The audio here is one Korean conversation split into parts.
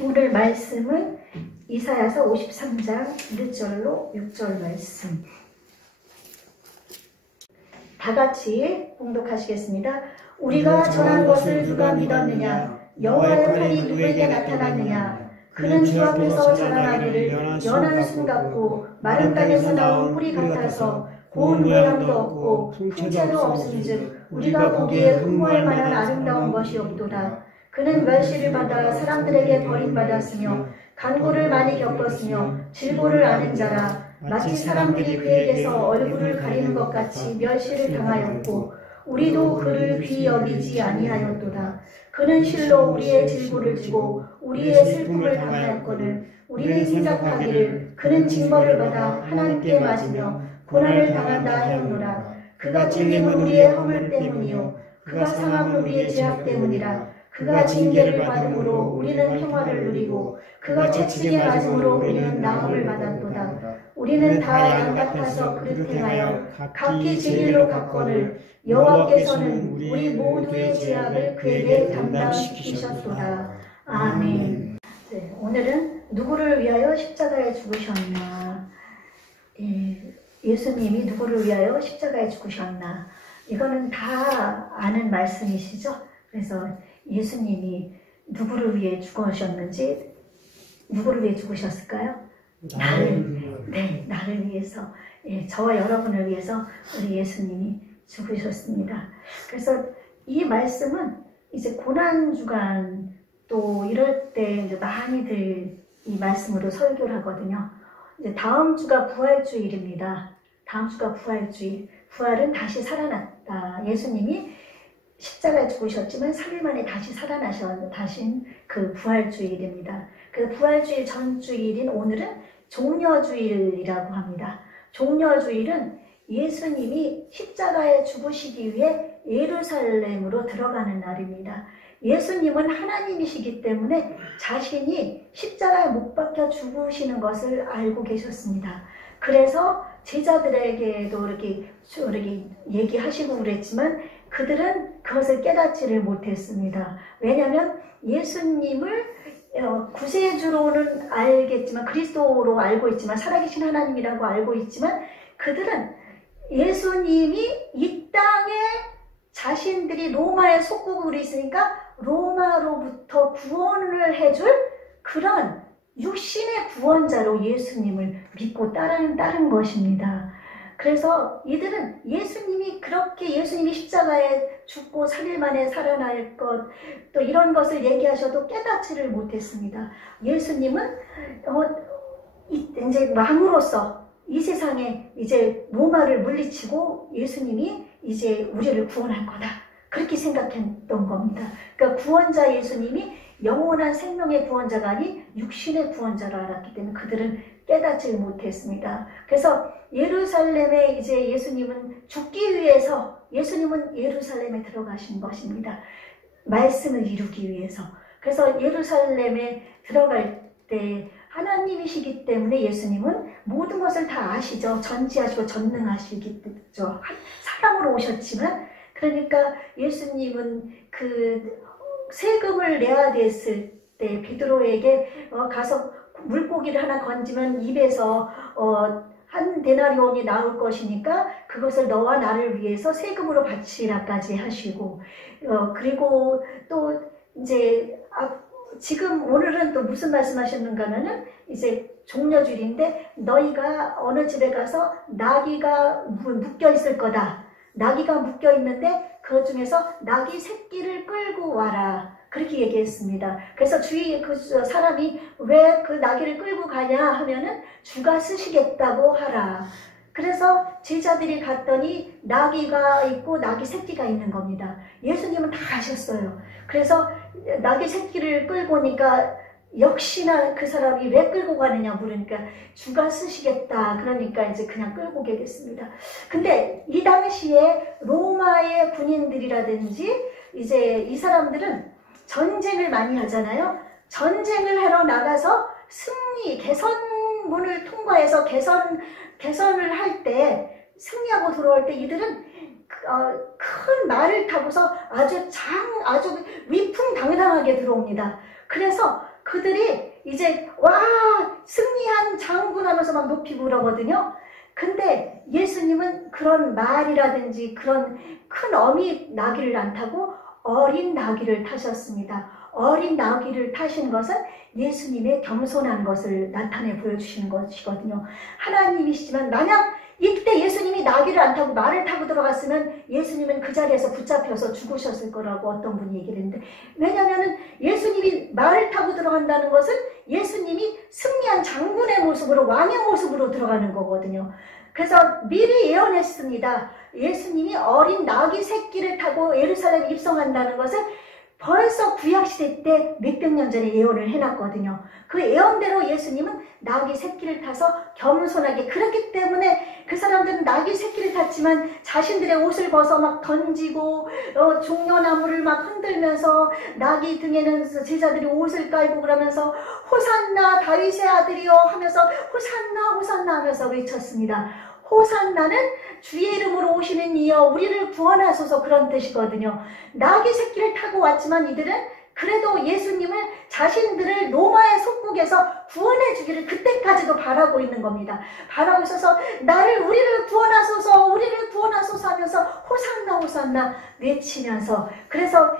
오늘 말씀은 이사야서 53장 1절로 6절 말씀. 다 같이 봉독하시겠습니다. 우리가 전한 것을 누가 믿었느냐? 여호와의 팔이 누구에게 나타났느냐? 그는 주 앞에서 자라나기를 연한 순 같고 마른 땅에서 나온 뿌리 같아서 고운 모양도 없고 풍채도 없은즉 우리가 보기에 흠모할 만한 아름다운 것이 없도다. 그는 멸시를 받아 사람들에게 버림받았으며 간고를 많이 겪었으며 질고를 아는 자라. 마치 사람들이 그에게서 얼굴을 가리는 것 같이 멸시를 당하였고 우리도 그를 귀히 여기지 아니하였도다. 그는 실로 우리의 질고를 지고 우리의 슬픔을 당하였거늘 우리는 생각하기를 그는 징벌을 받아 하나님께 맞으며 고난을 당한다 하였노라. 그가 찔림은 우리의 허물 때문이요 그가 상함은 우리의 죄악 때문이라. 그가 징계를 받음으로 우리는 평화를 누리고 그가 채찍에 맞음으로 우리는 나음을 받았도다. 우리는 다 양 같아서 그릇 행하여 각기 제 길로 갔거늘 여호와께서는 우리 모두의 죄악을 그에게 담당시키셨도다. 아멘. 네, 오늘은 누구를 위하여 십자가에 죽으셨나? 예수님이 누구를 위하여 십자가에 죽으셨나? 이거는 다 아는 말씀이시죠? 그래서 예수님이 누구를 위해 죽으셨는지, 누구를 위해 죽으셨을까요? 나를 위해서, 저와 여러분을 위해서 우리 예수님이 죽으셨습니다. 그래서 이 말씀은 이제 고난주간 또 이럴 때 이제 많이들 이 말씀으로 설교를 하거든요. 이제 다음 주가 부활주일입니다. 다음 주가 부활주일. 부활은 다시 살아났다. 예수님이 십자가에 죽으셨지만 3일 만에 다시 살아나신 그 부활주일입니다. 그 부활주일 전주일인 오늘은 종려주일이라고 합니다. 종려주일은 예수님이 십자가에 죽으시기 위해 예루살렘으로 들어가는 날입니다. 예수님은 하나님이시기 때문에 자신이 십자가에 못 박혀 죽으시는 것을 알고 계셨습니다. 그래서 제자들에게도 이렇게 얘기하시고 그랬지만 그들은 그것을 깨닫지를 못했습니다. 왜냐하면 예수님을 구세주로는 알겠지만 그리스도로 알고 있지만 살아계신 하나님이라고 알고 있지만 그들은 예수님이 이 땅에 자신들이 로마의 속국으로 있으니까 로마로부터 구원을 해줄 그런 육신의 구원자로 예수님을 믿고 따른 것입니다. 그래서 이들은 예수님이 십자가에 죽고 3일 만에 살아날 것, 또 이런 것을 얘기하셔도 깨닫지를 못했습니다. 예수님은 이제 왕으로서 이 세상에 이제 로마를 물리치고 예수님이 이제 우리를 구원할 거다. 그렇게 생각했던 겁니다. 그러니까 구원자 예수님이 영원한 생명의 구원자가 아닌 육신의 구원자로 알았기 때문에 그들은 깨닫지 못했습니다. 그래서 예루살렘에 이제 예수님은 죽기 위해서 예수님은 예루살렘에 들어가신 것입니다. 말씀을 이루기 위해서. 그래서 예루살렘에 들어갈 때 하나님이시기 때문에 예수님은 모든 것을 다 아시죠. 전지하시고 전능하시기 때문에 사람으로 오셨지만 그러니까 예수님은 그 세금을 내야 됐을 때 베드로에게 가서 물고기를 하나 건지면 입에서 한 데나리온이 나올 것이니까 그것을 너와 나를 위해서 세금으로 바치라까지 하시고 그리고 또 이제 지금 오늘은 또 무슨 말씀하셨는가 하면은 이제 종려주일인데 너희가 어느 집에 가서 나귀가 묶여 있을 거다. 나귀가 묶여 있는데 그 중에서 나귀 새끼를 끌고 와라. 그렇게 얘기했습니다. 그래서 그 사람이 왜 그 나귀를 끌고 가냐 하면은 주가 쓰시겠다고 하라. 그래서 제자들이 갔더니 나귀가 있고 나귀 새끼가 있는 겁니다. 예수님은 다 아셨어요. 그래서 나귀 새끼를 끌고 오니까 역시나 그 사람이 왜 끌고 가느냐 물으니까 주가 쓰시겠다. 그러니까 이제 그냥 끌고 오게 됐습니다. 근데 이 당시에 로마의 군인들이라든지 이제 이 사람들은 전쟁을 많이 하잖아요. 전쟁을 하러 나가서 개선문을 통과해서 개선을 할 때 승리하고 들어올 때 이들은 큰 말을 타고서 아주 위풍당당하게 들어옵니다. 그래서 그들이 이제 와 승리한 장군 하면서 막 높이고 그러거든요. 근데 예수님은 그런 말이라든지 그런 큰 어미 나귀를 안 타고 어린 나귀를 타셨습니다. 어린 나귀를 타신 것은 예수님의 겸손한 것을 나타내 보여주시는 것이거든요. 하나님이시지만 만약 이때 예수님이 나귀를 안 타고 말을 타고 들어갔으면 예수님은 그 자리에서 붙잡혀서 죽으셨을 거라고 어떤 분이 얘기를 했는데, 왜냐하면 예수님이 말을 타고 들어간다는 것은 예수님이 승리한 장군의 모습으로, 왕의 모습으로 들어가는 거거든요. 그래서 미리 예언했습니다. 예수님이 어린 나귀 새끼를 타고 예루살렘에 입성한다는 것을 벌써 구약시대 때 몇백 년 전에 예언을 해놨거든요. 그 예언대로 예수님은 나귀 새끼를 타서 겸손하게, 그렇기 때문에 그 사람들은 나귀 새끼를 탔지만 자신들의 옷을 벗어 막 던지고 종려나무를 막 흔들면서 나귀 등에는 제자들이 옷을 깔고 그러면서 호산나 다윗의 아들이여 하면서 호산나 호산나 하면서 외쳤습니다. 호산나는 주의 이름으로 오시는 이여 우리를 구원하소서, 그런 뜻이거든요. 나귀 새끼를 타고 왔지만 이들은 그래도 예수님을, 자신들을 로마의 속국에서 구원해 주기를 그때까지도 바라고 있는 겁니다. 바라고 있어서 우리를 구원하소서 우리를 구원하소서 하면서 호산나 호산나 외치면서, 그래서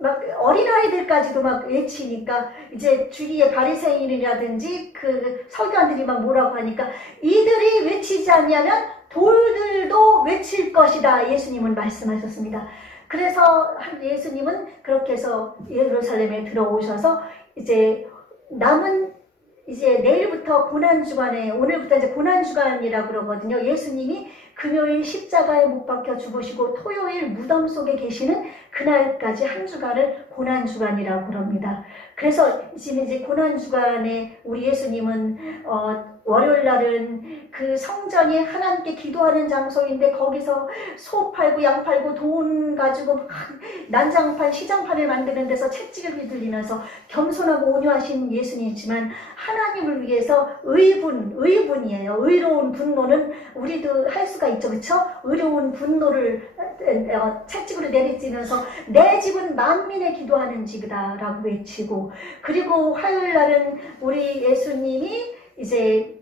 막 어린아이들까지도 막 외치니까 이제 주위의 바리새인이라든지 그 서기관들이 막 뭐라고 하니까 이들이 외치지 않냐면 돌들도 외칠 것이다, 예수님은 말씀하셨습니다. 그래서 예수님은 그렇게 해서 예루살렘에 들어오셔서 이제 남은 이제 내일부터 고난주간에, 오늘부터 이제 고난주간이라고 그러거든요. 예수님이 금요일 십자가에 못 박혀 죽으시고 토요일 무덤 속에 계시는 그날까지 한 주간을 고난주간이라고 그럽니다. 그래서 지금 이제 고난주간에 우리 예수님은 월요일 날은 그 성전이 하나님께 기도하는 장소인데 거기서 소 팔고 양 팔고 돈 가지고 난장판 시장판을 만드는 데서 채찍을 휘둘리면서 겸손하고 온유하신 예수님이지만 하나님을 위해서 의분이에요. 의로운 분노는 우리도 할 수가 있죠, 그렇죠? 의로운 분노를 채찍으로 내리치면서 내 집은 만민의 기도하는 집이다 라고 외치고, 그리고 화요일 날은 우리 예수님이 이제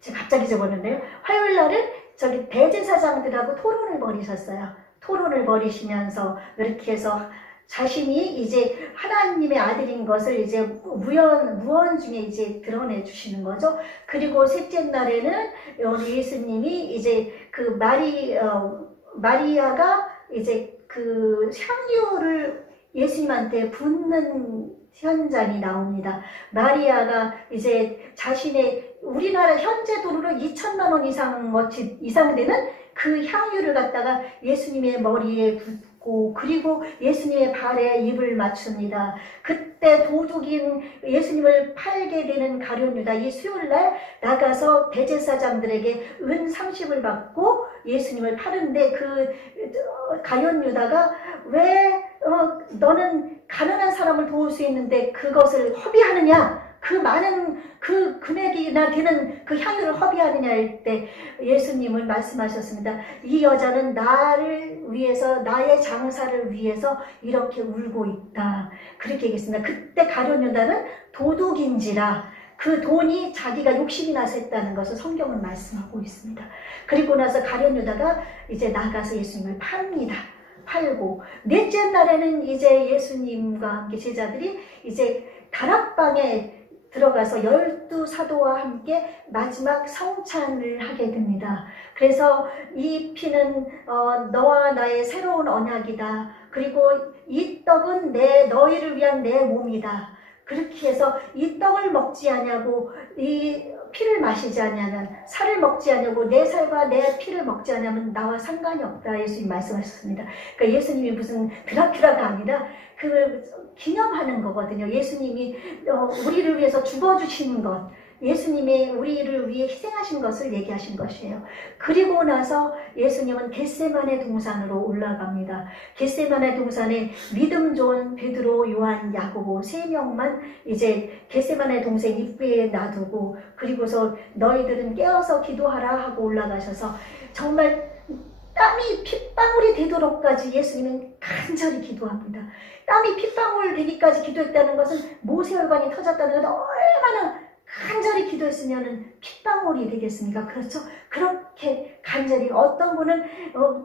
제가 갑자기 적었는데요. 화요일 날은 저기 대제사장들하고 토론을 벌이셨어요. 토론을 벌이시면서 이렇게 해서 자신이 이제 하나님의 아들인 것을 이제 무언 중에 이제 드러내 주시는 거죠. 그리고 셋째 날에는 우리 예수님이 이제 그 마리아가 이제 그 향유를 예수님한테 붓는 현장이 나옵니다. 마리아가 이제 자신의, 우리나라 현재 돈으로 2천만 원 이상 되는 그 향유를 갖다가 예수님의 머리에 붓고, 그리고 예수님의 발에 입을 맞춥니다. 그때 도둑인 예수님을 팔게 되는 가룟 유다, 이 수요일날 나가서 대제사장들에게 은 30을 받고 예수님을 파는데, 그 가룟 유다가 왜 너는 가난한 사람을 도울 수 있는데 그것을 허비하느냐, 그 많은 그 금액이나 되는 그 향유를 허비하느냐 할 때 예수님은 말씀하셨습니다. 이 여자는 나를 위해서, 나의 장사를 위해서 이렇게 울고 있다, 그렇게 얘기했습니다. 그때 가룟 유다는 도둑인지라 그 돈이 자기가 욕심이 나서 했다는 것을 성경은 말씀하고 있습니다. 그리고 나서 가룟 유다가 이제 나가서 예수님을 팝니다. 팔고, 넷째 날에는 이제 예수님과 함께 제자들이 이제 다락방에 들어가서 12사도와 함께 마지막 성찬을 하게 됩니다. 그래서 이 피는 너와 나의 새로운 언약이다. 그리고 이 떡은 너희를 위한 내 몸이다. 그렇게 해서 이 떡을 먹지 않냐고, 이 피를 마시지 않냐면, 살을 먹지 않냐고, 내 살과 내 피를 먹지 않냐면 나와 상관이 없다, 예수님 말씀하셨습니다. 그러니까 예수님이 무슨 드라큘라가 아니라 그 기념하는 거거든요. 예수님이 우리를 위해서 죽어주신 것, 예수님이 우리를 위해 희생하신 것을 얘기하신 것이에요. 그리고 나서 예수님은 겟세마네 동산으로 올라갑니다. 겟세마네 동산에 믿음 좋은 베드로, 요한, 야고보 3명만 이제 겟세마네 동산 입구에 놔두고, 그리고서 너희들은 깨어서 기도하라 하고 올라가셔서 정말 땀이 핏방울이 되도록까지 예수님은 간절히 기도합니다. 땀이 핏방울 되기까지 기도했다는 것은 모세혈관이 터졌다는 것은 얼마나 간절히 기도했으면 핏방울이 되겠습니까? 그렇죠? 그렇게 간절히 어떤 분은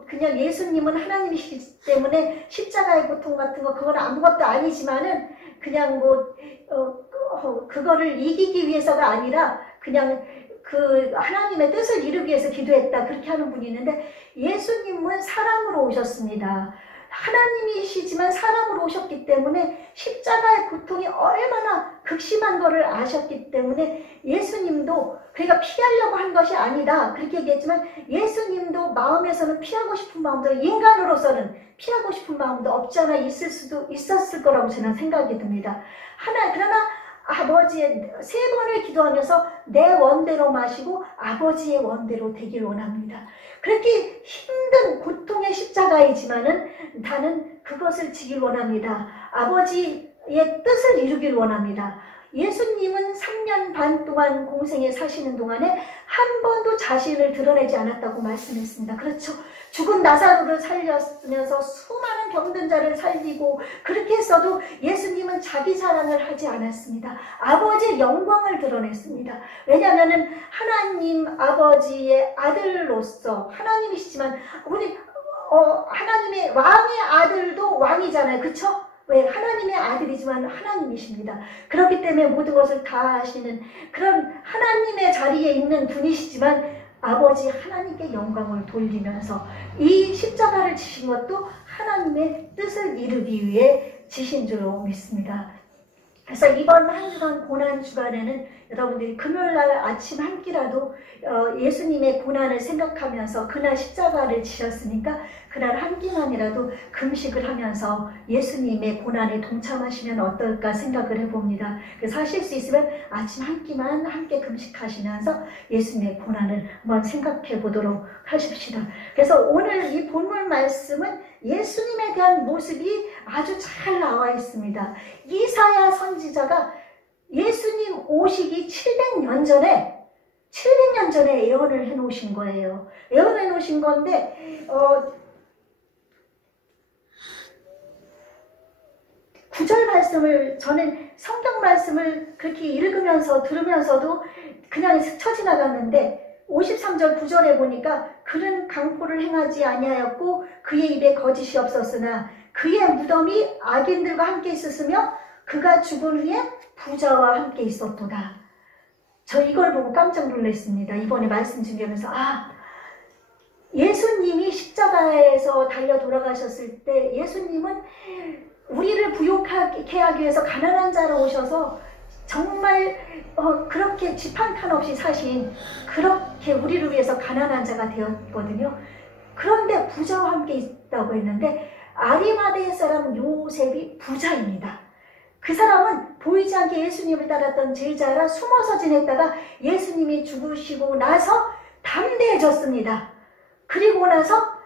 그냥 예수님은 하나님이시기 때문에 십자가의 고통 같은 거 그건 아무것도 아니지만은 그냥 그거를 이기기 위해서가 아니라 그냥 그 하나님의 뜻을 이루기 위해서 기도했다 그렇게 하는 분이 있는데 예수님은 사람으로 오셨습니다. 하나님이시지만 사람으로 오셨기 때문에 십자가의 고통이 얼마나 극심한 것을 아셨기 때문에 예수님도 그러니까 피하려고 한 것이 아니다 그렇게 얘기했지만 예수님도 마음에서는 피하고 싶은 마음도 인간으로서는 피하고 싶은 마음도 없지 않아 있었을 거라고 저는 생각이 듭니다. 그러나 아버지의 세 번을 기도하면서 내 원대로 마시고 아버지의 원대로 되길 원합니다. 그렇게 힘든 고통의 십자가이지만은 나는 그것을 지길 원합니다. 아버지의 뜻을 이루길 원합니다. 예수님은 3년 반 동안 공생에 사시는 동안에 한 번도 자신을 드러내지 않았다고 말씀했습니다. 그렇죠. 죽은 나사로를 살렸으면서 수많은 병든 자를 살리고 그렇게 했어도 예수님은 자기 자랑을 하지 않았습니다. 아버지의 영광을 드러냈습니다. 왜냐하면 하나님 아버지의 아들로서 하나님이시지만 우리 하나님의 왕의 아들도 왕이잖아요. 그렇죠? 왜? 하나님의 아들이지만 하나님이십니다. 그렇기 때문에 모든 것을 다 하시는 그런 하나님의 자리에 있는 분이시지만 아버지 하나님께 영광을 돌리면서 이 십자가를 지신 것도 하나님의 뜻을 이루기 위해 지신 줄로 믿습니다. 그래서 이번 한 주간 고난 주간에는 여러분들이 금요일날 아침 한 끼라도 예수님의 고난을 생각하면서 그날 십자가를 지셨으니까 그날 한 끼만이라도 금식을 하면서 예수님의 고난에 동참하시면 어떨까 생각을 해봅니다. 그래서 하실 수 있으면 아침 한 끼만 함께 금식하시면서 예수님의 고난을 한번 생각해 보도록 하십시다. 그래서 오늘 이 본문 말씀은 예수님에 대한 모습이 아주 잘 나와 있습니다. 이사야 선지자가 예수님 오시기 700년 전에 예언을 해놓으신 거예요. 예언해 놓으신 건데 9절 말씀을 저는 성경 말씀을 그렇게 읽으면서 들으면서도 그냥 스쳐 지나갔는데 53절 9절에 보니까 그는 강포를 행하지 아니하였고 그의 입에 거짓이 없었으나 그의 무덤이 악인들과 함께 있었으며 그가 죽은 후에 부자와 함께 있었도다. 저 이걸 보고 깜짝 놀랐습니다. 이번에 말씀 준비하면서 예수님이 십자가에서 달려 돌아가셨을 때 예수님은 우리를 부욕하게 하기 위해서 가난한 자로 오셔서 정말 그렇게 집 한 칸 없이 사신 그렇게 우리를 위해서 가난한 자가 되었거든요. 그런데 부자와 함께 있다고 했는데 아리마대 사람 요셉이 부자입니다. 그 사람은 보이지 않게 예수님을 따랐던 제자라 숨어서 지냈다가 예수님이 죽으시고 나서 담대해졌습니다. 그리고 나서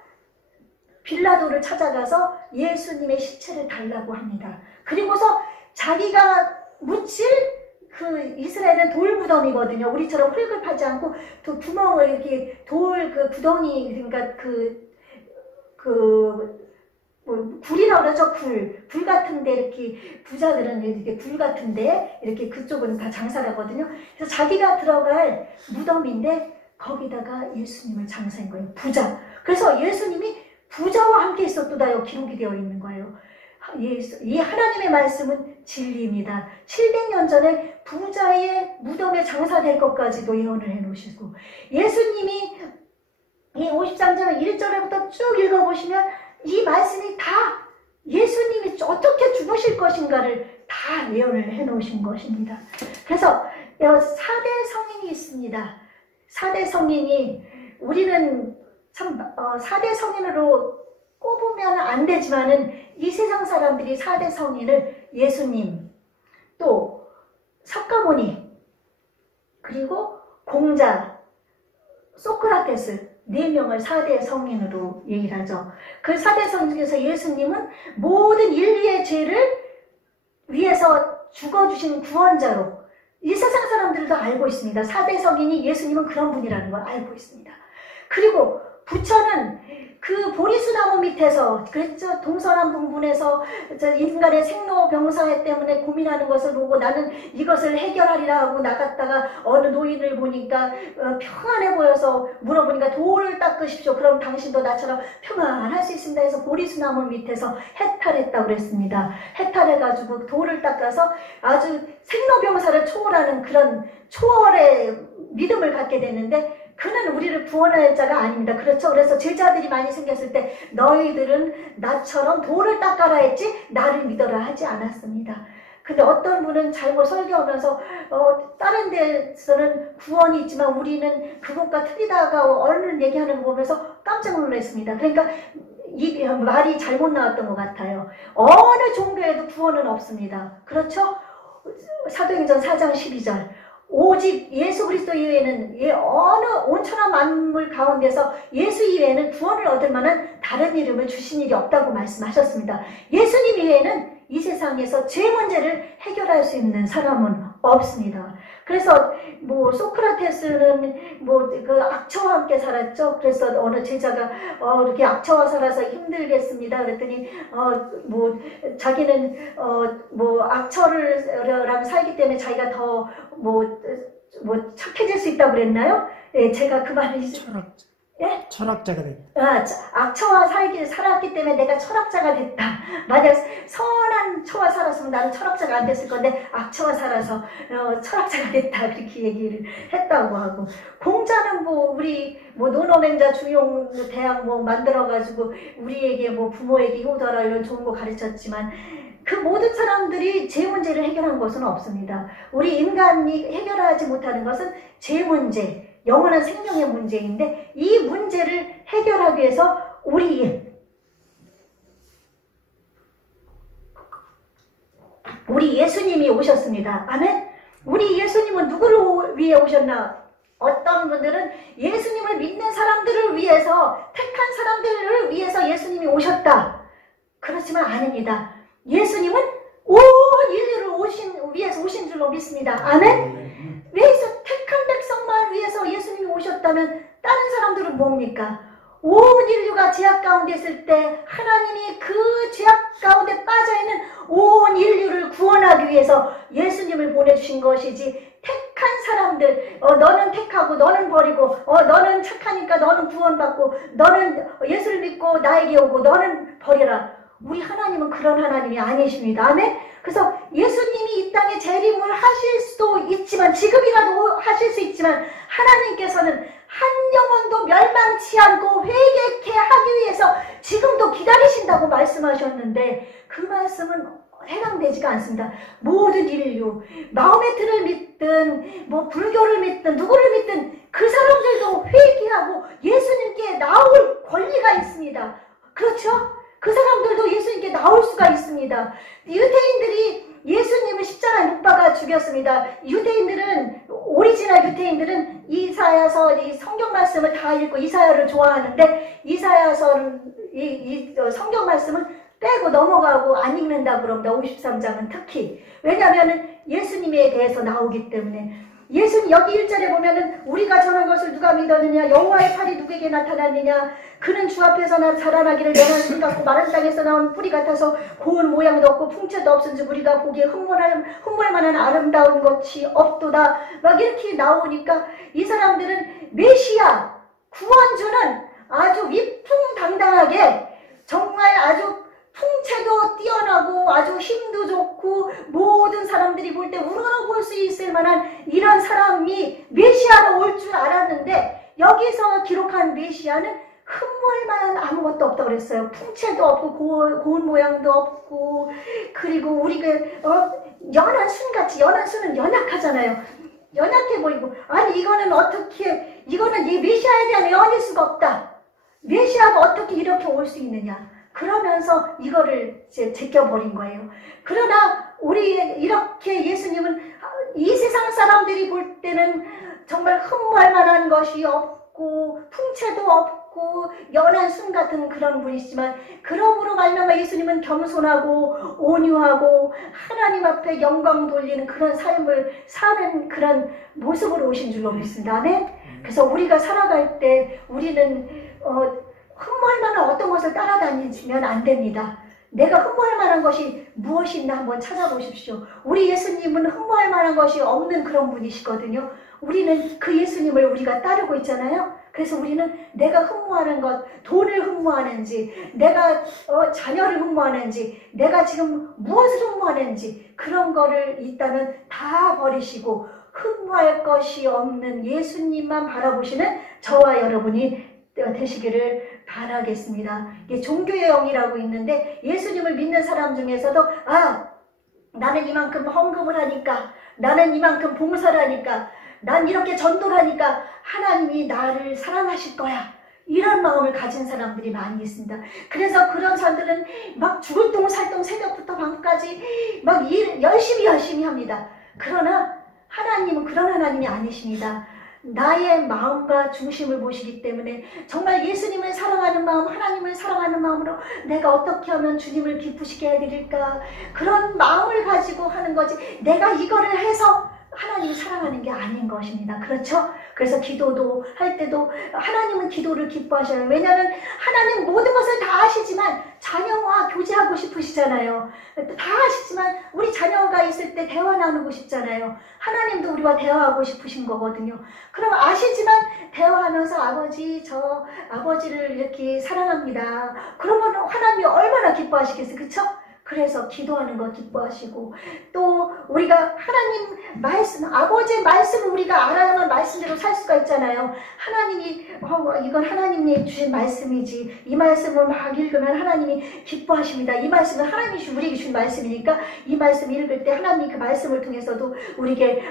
빌라도를 찾아가서 예수님의 시체를 달라고 합니다. 그리고서 자기가 묻힐 그 이스라엘은 돌 무덤이거든요. 우리처럼 흙을 파지 않고 또 구멍을 이렇게 돌 그 구덩이 그러니까 굴이라고 그러죠. 굴 같은데 이렇게 부자들은 이렇게 굴 같은데 이렇게 그쪽은 다 장사를 하거든요. 그래서 자기가 들어갈 무덤인데 거기다가 예수님을 장사한 거예요. 부자. 그래서 예수님이 부자와 함께 있었도다 기록이 되어 있는 거예요. 이 하나님의 말씀은 진리입니다. 700년 전에 부자의 무덤에 장사될 것까지도 예언을 해놓으시고 예수님이 이 53절 1절부터 쭉 읽어보시면 이 말씀이 다 예수님이 어떻게 죽으실 것인가를 다 예언을 해놓으신 것입니다. 그래서 4대 성인이 있습니다. 4대 성인이 우리는 참 4대 성인으로 꼽으면 안 되지만은 이 세상 사람들이 4대 성인을 예수님, 또 석가모니, 그리고 공자, 소크라테스 4명을 4대 성인으로 얘기를 하죠. 그 4대 성인 중에서 예수님은 모든 인류의 죄를 위해서 죽어주신 구원자로 이 세상 사람들도 알고 있습니다. 4대 성인이 예수님은 그런 분이라는 걸 알고 있습니다. 그리고 부처는 그 그 보리수나무 밑에서 그랬죠. 동서남북문에서 인간의 생로병사에 때문에 고민하는 것을 보고 나는 이것을 해결하리라 하고 나갔다가 어느 노인을 보니까 평안해 보여서 물어보니까 돌을 닦으십시오. 그럼 당신도 나처럼 평안할 수 있습니다 해서 보리수나무 밑에서 해탈했다고 그랬습니다. 해탈해가지고 돌을 닦아서 아주 생로병사를 초월하는 그런 초월의 믿음을 갖게 됐는데 그는 우리를 구원할 자가 아닙니다. 그렇죠? 그래서 제자들이 많이 생겼을 때 너희들은 나처럼 돌을 닦아라 했지 나를 믿어라 하지 않았습니다. 근데 어떤 분은 잘못 설교하면서 다른 데서는 구원이 있지만 우리는 그것과 틀리다가 얼른 얘기하는 거 보면서 깜짝 놀랐습니다. 그러니까 이 말이 잘못 나왔던 것 같아요. 어느 종교에도 구원은 없습니다. 그렇죠? 사도행전 4장 12절 오직 예수 그리스도 이외에는 어느 온천한 만물 가운데서 예수 이외에는 구원을 얻을 만한 다른 이름을 주신 일이 없다고 말씀하셨습니다. 예수님 이외에는 이 세상에서 죄 문제를 해결할 수 있는 사람은 없습니다. 그래서 뭐 소크라테스는 뭐 그 악처와 함께 살았죠. 그래서 어느 제자가 이렇게 악처와 살아서 힘들겠습니다. 그랬더니 뭐 자기는 뭐 악처랑 살기 때문에 자기가 더 뭐 착해질 수 있다고 그랬나요? 예, 제가 그 말을 철학자. 예? 철학자가 됐다. 악처와 살았기 때문에 내가 철학자가 됐다. 만약 선한 처와 살았으면 나는 철학자가 안 됐을 건데 악처와 살아서 철학자가 됐다. 그렇게 얘기를 했다고 하고 공자는 뭐 우리 뭐 노노맹자 중용 대학 뭐 만들어가지고 우리에게 뭐 부모에게 효도하라 이런 좋은 거 가르쳤지만 그 모든 사람들이 죄 문제를 해결한 것은 없습니다. 우리 인간이 해결하지 못하는 것은 죄 문제, 영원한 생명의 문제인데 이 문제를 해결하기 위해서 우리 예수님이 오셨습니다. 아멘? 우리 예수님은 누구를 위해 오셨나? 어떤 분들은 예수님을 믿는 사람들을 위해서 택한 사람들을 위해서 예수님이 오셨다. 그렇지만 아닙니다. 예수님은 온 인류를 위해서 오신 줄로 믿습니다. 아멘? 왜서 택한 백성만 위해서 예수님이 오셨다면 다른 사람들은 뭡니까? 온 인류가 죄악 가운데 있을 때 하나님이 그 죄악 가운데 빠져있는 온 인류를 구원하기 위해서 예수님을 보내주신 것이지 택한 사람들 너는 택하고 너는 버리고 너는 착하니까 너는 구원받고 너는 예수를 믿고 나에게 오고 너는 버려라. 우리 하나님은 그런 하나님이 아니십니다. 아멘? 그래서 예수님이 이 땅에 재림을 하실 수도 있지만 지금이라도 하실 수 있지만 하나님께서는 한 영혼도 멸망치 않고 회개케 하기 위해서 지금도 기다리신다고 말씀하셨는데 그 말씀은 해당되지가 않습니다. 모든 인류 마음의 틀을 믿든 뭐 불교를 믿든 누구를 믿든 그 사람들도 회개하고 예수님께 나올 권리가 있습니다. 그렇죠? 그 사람들도 예수님께 나올 수가 있습니다. 유대인들이 예수님을 십자가에 못 박아 죽였습니다. 유대인들은 오리지널 유대인들은 이사야서 이 성경 말씀을 다 읽고 이사야를 좋아하는데 이사야서는 이 성경 말씀을 빼고 넘어가고 안 읽는다고 그럽니다. 53장은 특히. 왜냐하면 예수님에 대해서 나오기 때문에. 예수님 여기 1절에 보면은 우리가 전한 것을 누가 믿었느냐 여호와의 팔이 누구에게 나타났느냐 그는 주 앞에서 자라나기를 연한 술 같고 마른 땅에서 나온 뿌리 같아서 고운 모양도 없고 풍채도 없은지 우리가 보기에 흠모할 만한 아름다운 것이 없도다. 막 이렇게 나오니까 이 사람들은 메시아 구원주는 아주 위풍당당하게 정말 아주 풍채도 뛰어나고 아주 힘도 좋고 모든 사람들이 볼 때 우러러 볼 수 있을 만한 이런 사람이 메시아로 올 줄 알았는데 여기서 기록한 메시아는 흠모할 만한 아무것도 없다고 그랬어요. 풍채도 없고 고운 모양도 없고 그리고 우리가 연한 순같이 연한 순은 연약하잖아요. 연약해 보이고 아니 이거는 어떻게 이거는 이 메시아에 대한 예언일 수가 없다. 메시아가 어떻게 이렇게 올 수 있느냐. 그러면서 이거를 이제 제껴버린 거예요. 그러나 우리 이렇게 예수님은 이 세상 사람들이 볼 때는 정말 흠모할 만한 것이 없고 풍채도 없고 연한 순 같은 그런 분이시지만 그러므로 말미암아 예수님은 겸손하고 온유하고 하나님 앞에 영광 돌리는 그런 삶을 사는 그런 모습으로 오신 줄로 믿습니다. 아멘? 그래서 우리가 살아갈 때 우리는 흠모할 만한 어떤 것을 따라다니면 안 됩니다. 내가 흠모할 만한 것이 무엇이 있나 한번 찾아보십시오. 우리 예수님은 흠모할 만한 것이 없는 그런 분이시거든요. 우리는 그 예수님을 우리가 따르고 있잖아요. 그래서 우리는 내가 흠모하는 것, 돈을 흠모하는지, 내가 자녀를 흠모하는지, 내가 지금 무엇을 흠모하는지 그런 거를 있다면 다 버리시고 흠모할 것이 없는 예수님만 바라보시는 저와 여러분이 되시기를 바라겠습니다. 이게 종교의 영이라고 있는데 예수님을 믿는 사람 중에서도 나는 이만큼 헌금을 하니까, 나는 이만큼 봉사를 하니까, 난 이렇게 전도를 하니까 하나님이 나를 사랑하실 거야, 이런 마음을 가진 사람들이 많이 있습니다. 그래서 그런 사람들은 막 죽을 똥 살똥 새벽부터 밤까지 막 열심히 합니다. 그러나 하나님은 그런 하나님이 아니십니다. 나의 마음과 중심을 보시기 때문에 정말 예수님을 사랑하는 마음, 하나님을 사랑하는 마음으로 내가 어떻게 하면 주님을 기쁘시게 해드릴까, 그런 마음을 가지고 하는 거지, 내가 이거를 해서 하나님을 사랑하는 게 아닌 것입니다. 그렇죠? 그래서 기도도 할 때도 하나님은 기도를 기뻐하셔요. 왜냐하면 하나님 모든 것을 다 아시지만 자녀와 교제하고 싶으시잖아요. 다 아시지만 우리 자녀가 있을 때 대화 나누고 싶잖아요. 하나님도 우리와 대화하고 싶으신 거거든요. 그럼 아시지만 대화하면서 저 아버지를 이렇게 사랑합니다. 그러면 하나님이 얼마나 기뻐하시겠어요. 그렇죠? 그래서 기도하는 거 기뻐하시고, 또 우리가 하나님 말씀, 아버지의 말씀을 우리가 알아야만 말씀대로 살 수가 있잖아요. 하나님이 이건 하나님이 주신 말씀이지, 이 말씀을 막 읽으면 하나님이 기뻐하십니다. 이 말씀은 하나님이 우리에게 주신 말씀이니까 이 말씀 읽을 때 하나님이 그 말씀을 통해서도 우리에게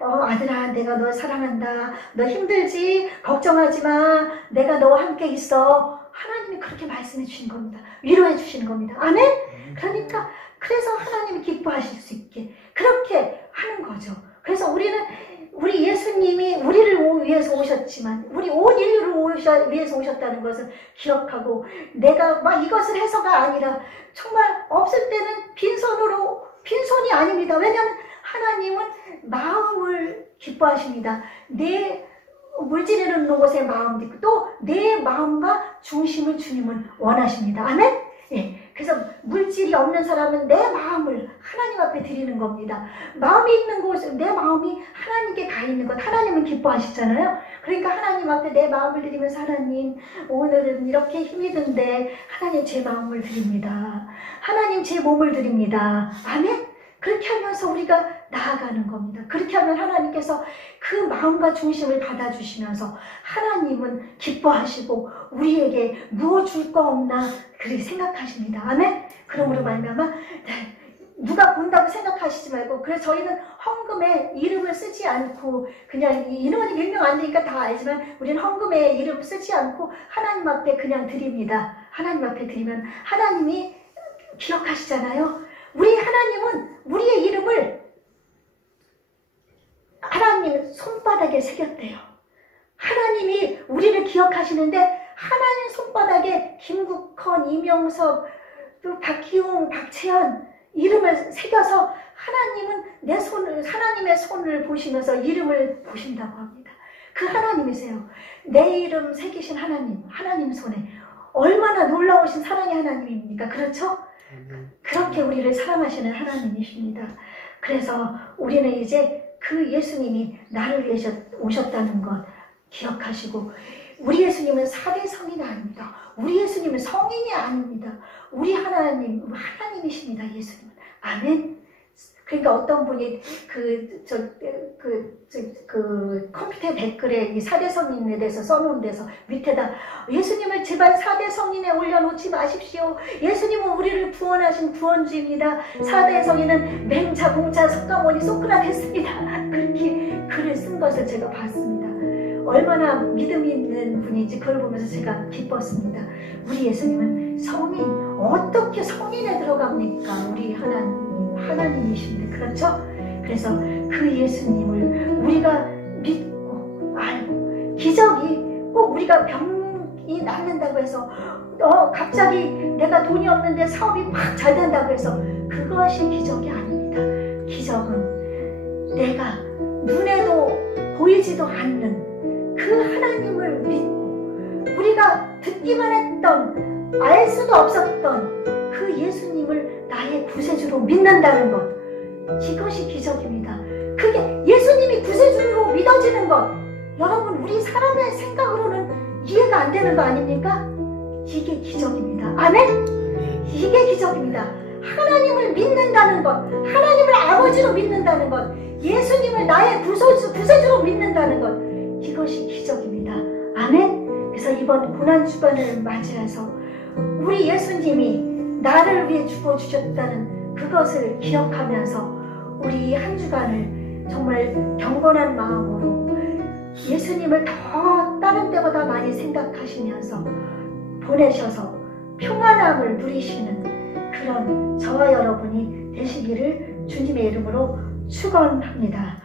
아들아, 내가 너 사랑한다, 너 힘들지? 걱정하지 마, 내가 너와 함께 있어. 하나님이 그렇게 말씀해 주신 겁니다. 위로해 주시는 겁니다. 아멘? 그러니까 그래서 하나님이 기뻐하실 수 있게 그렇게 하는 거죠. 그래서 우리 예수님이 우리를 위해서 오셨지만 우리 온 인류를 위해서 오셨다는 것을 기억하고, 내가 막 이것을 해서가 아니라 정말 없을 때는 빈손이 아닙니다. 왜냐하면 하나님은 마음을 기뻐하십니다. 내 물질에 놓는 것에 마음도 있고 또 내 마음과 중심을 주님은 원하십니다. 아멘? 예. 그래서 물질이 없는 사람은 내 마음을 하나님 앞에 드리는 겁니다. 마음이 있는 곳, 내 마음이 하나님께 가 있는 것, 하나님은 기뻐하시잖아요. 그러니까 하나님 앞에 내 마음을 드리면서, 하나님 오늘은 이렇게 힘이 든데 하나님 제 마음을 드립니다. 하나님 제 몸을 드립니다. 아멘? 그렇게 하면서 우리가 나아가는 겁니다. 그렇게 하면 하나님께서 그 마음과 중심을 받아주시면서 하나님은 기뻐하시고 우리에게 무엇 줄 거 없나 그렇게 생각하십니다. 아멘? 그러므로 말미암아 누가 본다고 생각하시지 말고, 그래서 저희는 헌금에 이름을 쓰지 않고, 그냥 이름은 유명 안 되니까 다 알지만 우리는 헌금에 이름 쓰지 않고 하나님 앞에 그냥 드립니다. 하나님 앞에 드리면 하나님이 기억하시잖아요. 우리 하나님은 우리의 이름을 하나님 손바닥에 새겼대요. 하나님이 우리를 기억하시는데 하나님 손바닥에 김국헌, 이명섭, 또 박기웅, 박채연 이름을 새겨서 하나님의 손을 보시면서 이름을 보신다고 합니다. 그 하나님이세요. 내 이름 새기신 하나님 손에 얼마나 놀라우신 사랑의 하나님입니까? 그렇죠? 그렇게 우리를 사랑하시는 하나님이십니다. 그래서 우리는 이제 그 예수님이 나를 위해서 오셨다는 것 기억하시고, 우리 예수님은 4대 성인이 아닙니다. 우리 예수님은 성인이 아닙니다. 우리 하나님이십니다. 예수님은. 아멘. 그러니까 어떤 분이 컴퓨터 댓글에 이 4대 성인에 대해서 써놓은 데서 밑에다 예수님을 제발 4대 성인에 올려놓지 마십시오. 예수님은 우리를 구원하신 구원주입니다. 4대 성인은 맹자, 공자, 석가모니, 소크라테스입니다. 그렇게 글을 쓴 것을 제가 봤습니다. 얼마나 믿음 있는 분인지 그걸 보면서 제가 기뻤습니다. 우리 예수님은 성인, 어떻게 성인에 들어갑니까? 우리 하나님이신데, 그렇죠? 그래서 그 예수님을 우리가 믿고 알고, 기적이 꼭 우리가 병이 낫는다고 해서 갑자기 내가 돈이 없는데 사업이 막 잘 된다고 해서 그것이 기적이 아닙니다. 기적은 내가 눈에도 보이지도 않는 그 하나님을 믿고, 우리가 듣기만 했던, 알 수도 없었던 그 예수님을 나의 구세주로 믿는다는 것, 이것이 기적입니다. 그게 예수님이 구세주로 믿어지는 것, 여러분 우리 사람의 생각으로는 이해가 안 되는 거 아닙니까? 이게 기적입니다. 아멘? 이게 기적입니다. 하나님을 믿는다는 것, 하나님을 아버지로 믿는다는 것, 예수님을 나의 구세주로 믿는다는 것, 이것이 기적입니다. 아멘? 그래서 이번 고난주간을 맞이해서 우리 예수님이 나를 위해 죽어주셨다는 그것을 기억하면서 우리 한 주간을 정말 경건한 마음으로 예수님을 더 다른 때보다 많이 생각하시면서 보내셔서 평안함을 누리시는 그런 저와 여러분이 되시기를 주님의 이름으로 축원합니다.